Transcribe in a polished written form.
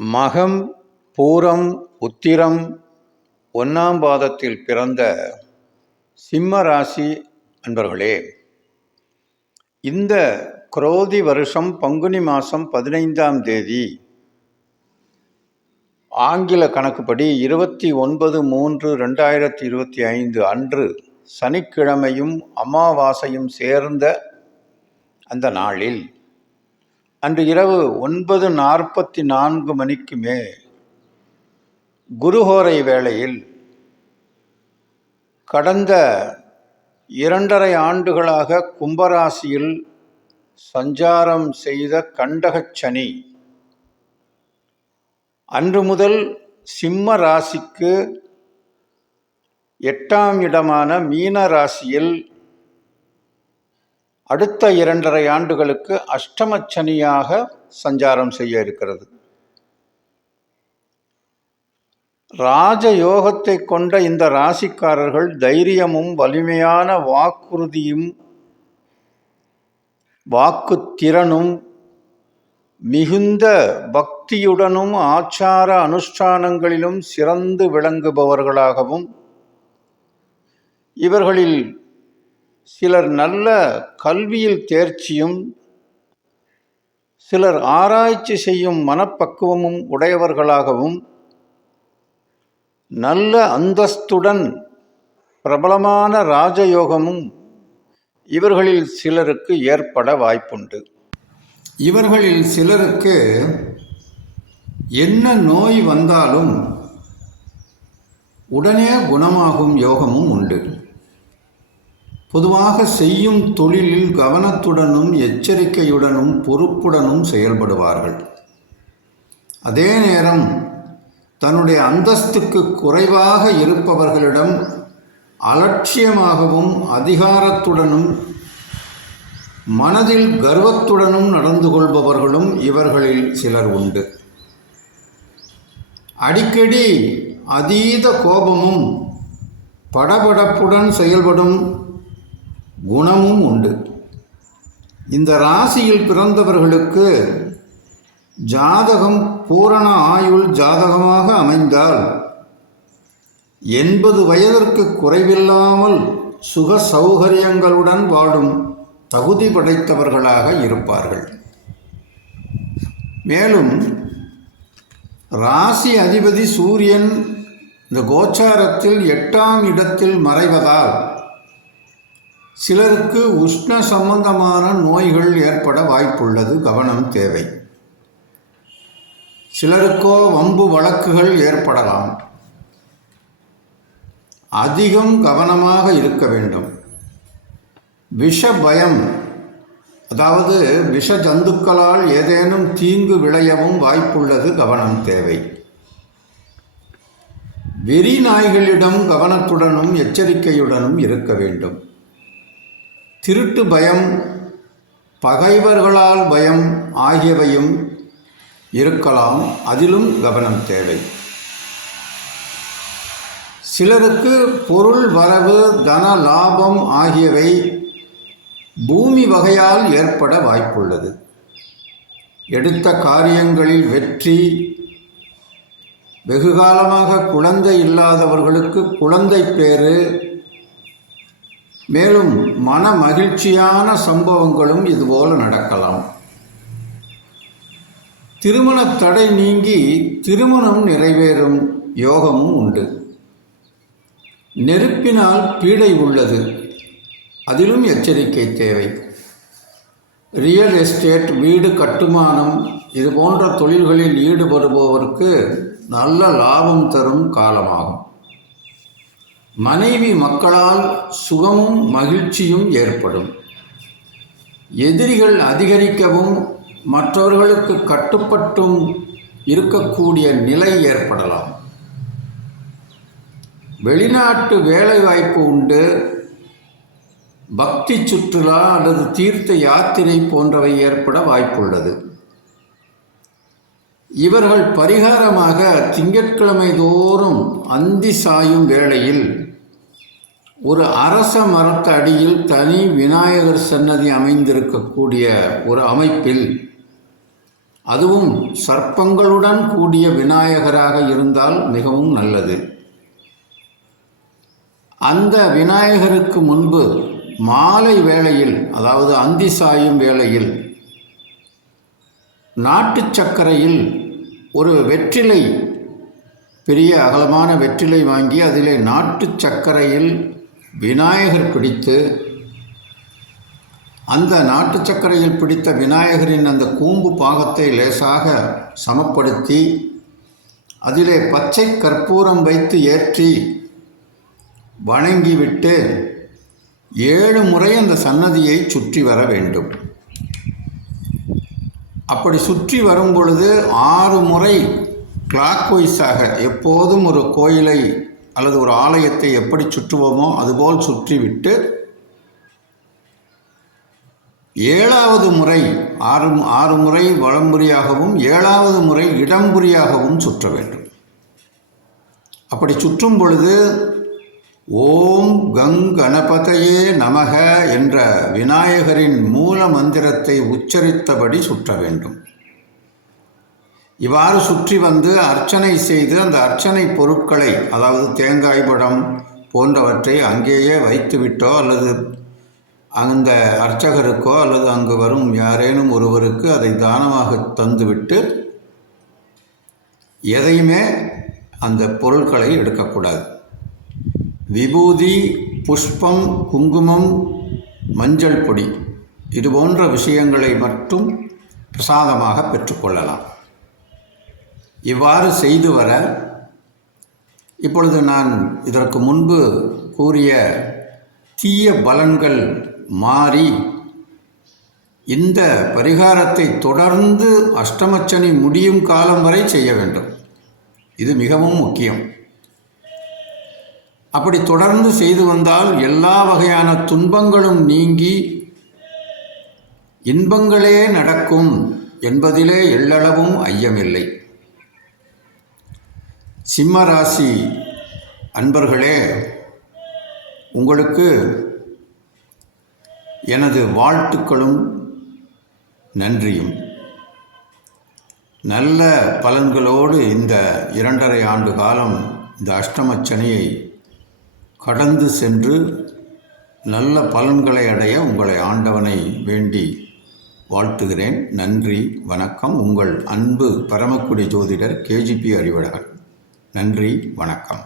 மகம், பூரம், உத்திரம் 1ஆம் பாதத்தில் பிறந்த சிம்ம ராசி அன்பர்களே, இந்த குரோதி வருஷம் பங்குனி மாதம் 15ஆம் தேதி ஆங்கில கணக்குப்படி 29/3/2025 அன்று சனிக்கிழமையும் அமாவாசையும் சேர்ந்த அந்த நாளில் அன்று இரவு 9:44 மணிக்கு குருஹோரை வேளையில் கடந்த 2½ ஆண்டுகளாக கும்பராசியில் சஞ்சாரம் செய்த கண்டகச்சனி அன்று முதல் சிம்ம ராசிக்கு 8ஆம் இடமான மீன ராசியில் அடுத்த 2½ ஆண்டுகளுக்கு அஷ்டமச்சனியாக சஞ்சாரம் செய்ய இருக்கிறது. ராஜயோகத்தை கொண்ட இந்த ராசிக்காரர்கள் தைரியமும் வலிமையான வாக்குறுதியும் வாக்குத்திறனும் மிகுந்த பக்தியுடனும் ஆச்சார அனுஷ்டானங்களிலும் சிறந்து விளங்குபவர்களாகவும், இவர்களில் சிலர் நல்ல கல்வியில் தேர்ச்சியும் சிலர் ஆராய்ச்சி செய்யும் மனப்பக்குவமும் உடையவர்களாகவும், நல்ல அந்தஸ்துடன் பிரபலமான ராஜயோகமும் இவர்களில் சிலருக்கு ஏற்பட வாய்ப்புண்டு. இவர்களில் சிலருக்கு என்ன நோய் வந்தாலும் உடனே குணமாகும் யோகமும் உண்டு. பொதுவாக செய்யும் தொழிலில் கவனத்துடனும் எச்சரிக்கையுடனும் பொறுப்புடனும் செயல்படுவார்கள். அதே நேரம் தன்னுடைய அந்தஸ்துக்கு குறைவாக இருப்பவர்களிடம் அலட்சியமாகவும் அதிகாரத்துடனும் மனதில் கர்வத்துடனும் நடந்து கொள்பவர்களும் இவர்களில் சிலர் உண்டு. அடிக்கடி அதீத கோபமும் படபடப்புடன் செயல்படும் குணமும் உண்டு. இந்த ராசியில் பிறந்தவர்களுக்கு ஜாதகம் பூரண ஆயுள் ஜாதகமாக அமைந்தால் 80 வயதிற்கு குறைவில்லாமல் சுக சௌகரியங்களுடன் வாழும் தகுதி படைத்தவர்களாக இருப்பார்கள். மேலும் ராசி அதிபதி சூரியன் இந்த கோச்சாரத்தில் 8ஆம் இடத்தில் மறைவதால் சிலருக்கு உஷ்ண சம்பந்தமான நோய்கள் ஏற்பட வாய்ப்புள்ளது. கவனம் தேவை. சிலருக்கோ வம்பு வழக்குகள் ஏற்படலாம். அதிகம் கவனமாக இருக்க வேண்டும். விஷ பயம், அதாவது விஷ ஜந்துக்களால் ஏதேனும் தீங்கு விளையவும் வாய்ப்புள்ளது. கவனம் தேவை. வெறி நாய்களிடம் கவனத்துடனும் எச்சரிக்கையுடனும் இருக்க வேண்டும். திருட்டு பயம், பகைவர்களால் பயம் ஆகியவையும் இருக்கலாம். அதிலும் கவனம் தேவை. சிலருக்கு பொருள் வரவு, தன லாபம் ஆகியவை பூமி வகையால் ஏற்பட வாய்ப்புள்ளது. எடுத்த காரியங்களில் வெற்றி, வெகுகாலமாக குழந்தை இல்லாதவர்களுக்கு குழந்தை பேறு, மேலும் மன மகிழ்ச்சியான சம்பவங்களும் இதுபோல நடக்கலாம். திருமண தடை நீங்கி திருமணம் நிறைவேறும் யோகமும் உண்டு. நெருப்பினால் பீடை உள்ளது. அதிலும் எச்சரிக்கை தேவை. ரியல் எஸ்டேட், வீடு கட்டுமானம் இது போன்ற தொழில்களில் ஈடுபடுபவருக்கு நல்ல லாபம் தரும் காலமாகும். மனைவி மக்களால் சுகமும் மகிழ்ச்சியும் ஏற்படும். எதிரிகள் அதிகரிக்கவும் மற்றவர்களுக்கு கட்டுப்பட்டும் இருக்கக்கூடிய நிலை ஏற்படலாம். வெளிநாட்டு வேலைவாய்ப்பு உண்டு. பக்தி சுற்றுலா அல்லது தீர்த்த யாத்திரை போன்றவை ஏற்பட வாய்ப்புள்ளது. இவர்கள் பரிகாரமாக திங்கட்கிழமை தோறும் அந்தி சாயும் வேளையில் ஒரு அரச மரத்து அடியில் தனி விநாயகர் சன்னதி அமைந்திருக்கக்கூடிய ஒரு அமைப்பில் அதுவும் சர்ப்பங்களுடன் கூடிய விநாயகராக இருந்தால் மிகவும் நல்லது. அந்த விநாயகருக்கு முன்பு மாலை வேளையில், அதாவது அந்தி சாயும் வேளையில், நாட்டு சர்க்கரையில் ஒரு வெற்றிலை, பெரிய அகலமான வெற்றிலை வாங்கி அதிலே நாட்டு சர்க்கரையில் விநாயகர் பிடித்து, அந்த நாட்டு சர்க்கரையில் பிடித்த விநாயகரின் அந்த கூம்பு பாகத்தை லேசாக சமப்படுத்தி அதிலே பச்சை கற்பூரம் வைத்து ஏற்றி வணங்கிவிட்டு 7 முறை அந்த சன்னதியை சுற்றி வர வேண்டும். அப்படி சுற்றி வரும் பொழுது 6 முறை கிளாக்வைஸாக, எப்போதும் ஒரு கோயிலை அல்லது ஒரு ஆலயத்தை எப்படி சுற்றுவோமோ அதுபோல் சுற்றிவிட்டு 7வது முறை 6 முறை வலம்புரியாகவும் 7வது முறை இடம்புரியாகவும் சுற்ற வேண்டும். அப்படி சுற்றும் பொழுது ஓம் கணபதையே நமக என்ற விநாயகரின் மூல மந்திரத்தை உச்சரித்தபடி சுற்ற வேண்டும். இவ்வாறு சுற்றி வந்து அர்ச்சனை செய்து அந்த அர்ச்சனை பொருட்களை, அதாவது தேங்காய் படம் போன்றவற்றை அங்கேயே வைத்துவிட்டோ அல்லது அந்த அர்ச்சகருக்கோ அல்லது அங்கு வரும் யாரேனும் ஒருவருக்கு அதை தானமாக தந்துவிட்டு எதையுமே அந்த பொருட்களை எடுக்கக்கூடாது. விபூதி, புஷ்பம், குங்குமம், மஞ்சள் பொடி இது போன்ற விஷயங்களை மட்டும் பிரசாதமாக பெற்றுக்கொள்ளலாம். இவ்வாறு செய்து வர இப்பொழுது நான் இதற்கு முன்பு கூறிய தீய பலன்கள் மாறி இந்த பரிகாரத்தை தொடர்ந்து அஷ்டமச்சனி முடியும் காலம் வரை செய்ய வேண்டும். இது மிகவும் முக்கியம். அப்படி தொடர்ந்து செய்து வந்தால் எல்லா வகையான துன்பங்களும் நீங்கி இன்பங்களே நடக்கும் என்பதிலே எள்ளளவும் ஐயமில்லை. சிம்ம ராசி அன்பர்களே, உங்களுக்கு எனது வாழ்த்துக்களும் நன்றியும். நல்ல பலன்களோடு இந்த 2½ ஆண்டு காலம் இந்த அஷ்டமச்சனியை கடந்து சென்று நல்ல பலன்களை அடைய உங்களை ஆண்டவனை வேண்டி வாழ்த்துகிறேன். நன்றி, வணக்கம். உங்கள் அன்பு பரமக்குடி ஜோதிடர் KGP அறிவழகன். நன்றி, வணக்கம்.